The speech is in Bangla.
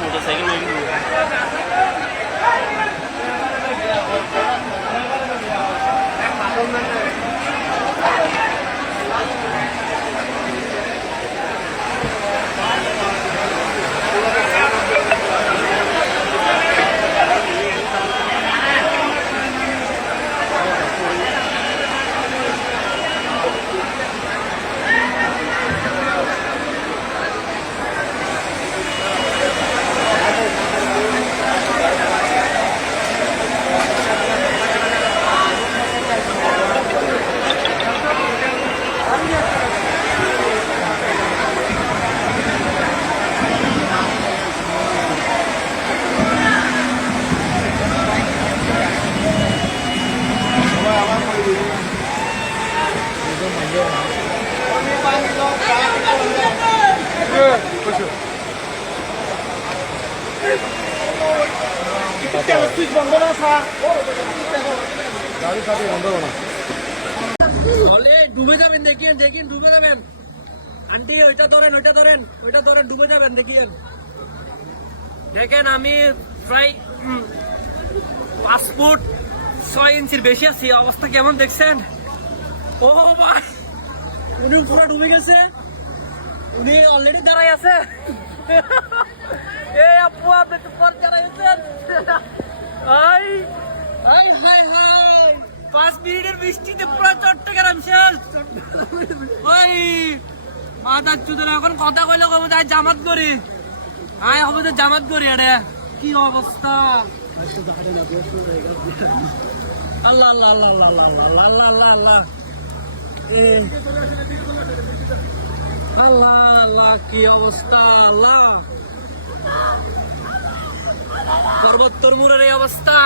मोटरसाइकिल ডুবে যাবেন, দেখিয়েন দেখিন ডুবে যাবেন। আন্টি ওইটা ধরেন, ওইটা ধরেন, ওইটা ধরেন, ডুবে যাবেন দেখিয়েন। দেখেন আমি প্রায় 5 ফুট 6 ইঞ্চির বেশি আছি। অবস্থা কেমন দেখছেন? ও ভাই, উনি পুরো ডুবে গেছে, উনি অলরেডি দাঁড়াই আছে। এই আপু আপনি তো পর দাঁড়াইছেন। হাই হাই হাই হাই, 5 মিনিটের বৃষ্টিতে পুরো চট্টগ্রাম শেষ। ওই মাথা চুদে এখন কথা কইলে কবে তাই জামাত করি, আয় হবে তো জামাত করি। আরে কি অবস্থা! আল্লাহ আল্লাহ আল্লাহ আল্লাহ আল্লাহ আল্লাহ আল্লাহ আল্লাহ আল্লাহ আল্লাহ, কি অবস্থা! আল্লাহ, পর্বত তরমুরের এই অবস্থা।